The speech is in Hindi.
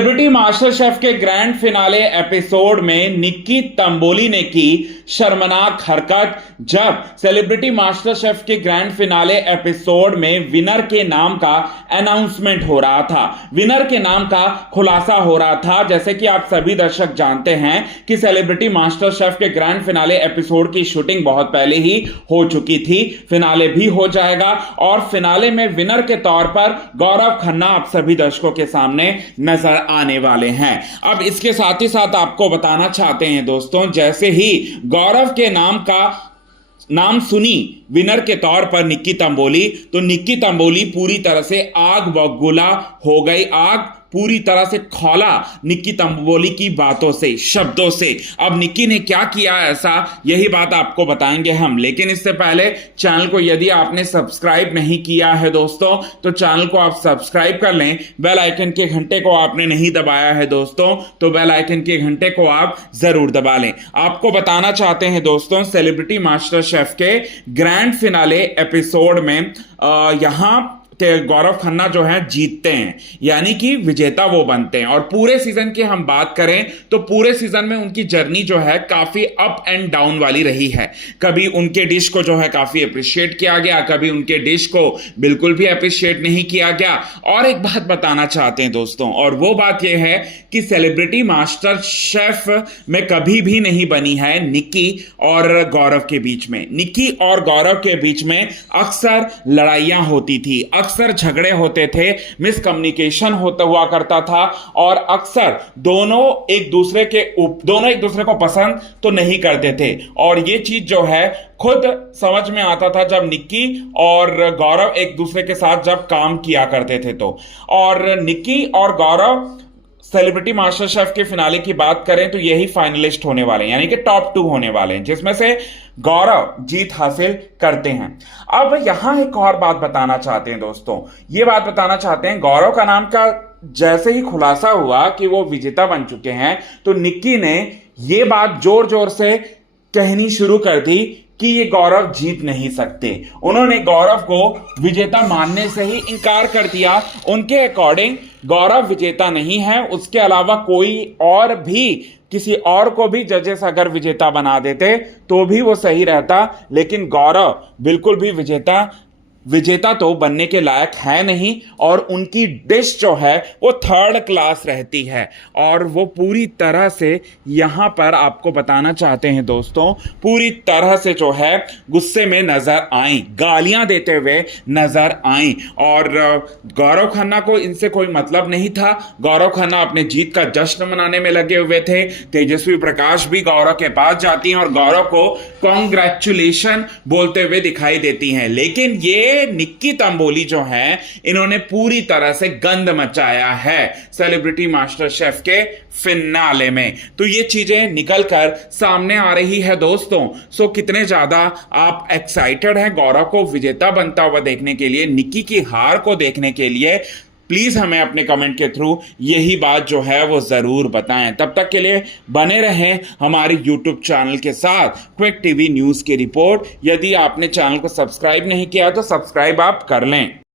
सेलिब्रिटी मास्टर शेफ के ग्रैंड फिनाले एपिसोड में निक्की तंबोली ने की शर्मनाक हरकत। जब सेलिब्रिटी मास्टर शेफ के ग्रैंड फिनाले एपिसोड में विनर के नाम का अनाउंसमेंट हो रहा था, विनर के नाम का खुलासा हो रहा था। जैसे कि आप सभी दर्शक जानते हैं कि सेलिब्रिटी मास्टर शेफ के ग्रैंड फिनाले एपिसोड की शूटिंग बहुत पहले ही हो चुकी थी, फिनाले भी हो जाएगा और फिनाले में विनर के तौर पर गौरव खन्ना आप सभी दर्शकों के सामने नजर आने वाले हैं। अब इसके साथ ही साथ आपको बताना चाहते हैं दोस्तों, जैसे ही गौरव के नाम सुनी विनर के तौर पर निक्की तंबोली, तो निक्की तंबोली पूरी तरह से आग बबूला हो गई। आग पूरी तरह से खौला निक्की तंबोली की बातों से, शब्दों से। अब निक्की ने क्या किया ऐसा, यही बात आपको बताएंगे हम। लेकिन इससे पहले चैनल को यदि आपने सब्सक्राइब नहीं किया है दोस्तों, तो चैनल को आप सब्सक्राइब कर लें। बेल आइकन के घंटे को आपने नहीं दबाया है दोस्तों, तो बेल आइकन के घंटे को आप जरूर दबा लें। आपको बताना चाहते हैं दोस्तों, सेलिब्रिटी मास्टर शेफ के ग्रैंड फिनाले एपिसोड में यहां गौरव खन्ना जो है जीतते हैं, यानी कि विजेता वो बनते हैं। और पूरे सीजन की हम बात करें तो पूरे सीजन में उनकी जर्नी जो है काफी अप एंड डाउन वाली रही है। कभी उनके डिश को जो है काफी अप्रिशिएट किया गया, कभी उनके डिश को बिल्कुल भी अप्रिशिएट नहीं किया गया। और एक बात बताना चाहते हैं दोस्तों, और वो बात यह है कि सेलिब्रिटी मास्टर शेफ में कभी भी नहीं बनी है निक्की और गौरव के बीच में। निक्की और गौरव के बीच में अक्सर लड़ाइयां होती थी, अक्सर झगड़े होते थे, मिसकम्युनिकेशन होता हुआ करता था और अक्सर दोनों एक दूसरे को पसंद तो नहीं करते थे। और ये चीज जो है खुद समझ में आता था जब निक्की और गौरव एक दूसरे के साथ जब काम किया करते थे तो। और निक्की और गौरव सेलिब्रिटी मास्टर शेफ के फिनाले की बात करें तो यही फाइनलिस्ट होने वाले हैं, यानी कि टॉप 2 होने वाले हैं, जिसमें से गौरव जीत हासिल करते हैं। अब यहां एक और बात बताना चाहते हैं दोस्तों, ये बात बताना चाहते हैं, गौरव का नाम का जैसे ही खुलासा हुआ कि वो विजेता बन चुके हैं, तो निक्की ने ये बात जोर जोर से कहनी शुरू कर दी कि ये गौरव जीत नहीं सकते। उन्होंने गौरव को विजेता मानने से ही इनकार कर दिया। उनके अकॉर्डिंग गौरव विजेता नहीं है, उसके अलावा कोई और भी, किसी और को भी जजेस अगर विजेता बना देते तो भी वो सही रहता, लेकिन गौरव बिल्कुल भी विजेता तो बनने के लायक है नहीं। और उनकी डिश जो है वो 3rd क्लास रहती है और वो पूरी तरह से यहां पर आपको बताना चाहते हैं दोस्तों, पूरी तरह से जो है गुस्से में नजर आई, गालियां देते हुए नजर आई। और गौरव खन्ना को इनसे कोई मतलब नहीं था। गौरव खन्ना अपने जीत का जश्न मनाने में लगे हुए थे। तेजस्वी प्रकाश भी गौरव के पास जाती हैं और गौरव को कॉन्ग्रेचुलेशन बोलते हुए दिखाई देती हैं। लेकिन ये निक्की तंबोली जो है, इन्होंने पूरी तरह से गंद मचाया है सेलिब्रिटी मास्टर शेफ के फिनाले में। तो ये चीजें निकल कर सामने आ रही है दोस्तों। सो कितने ज्यादा आप एक्साइटेड हैं गौरव को विजेता बनता हुआ देखने के लिए, निक्की की हार को देखने के लिए? प्लीज हमें अपने कमेंट के थ्रू यही बात जो है वो जरूर बताएं। तब तक के लिए बने रहें हमारे YouTube चैनल के साथ, क्विक टीवी न्यूज की रिपोर्ट। यदि आपने चैनल को सब्सक्राइब नहीं किया तो सब्सक्राइब आप कर लें।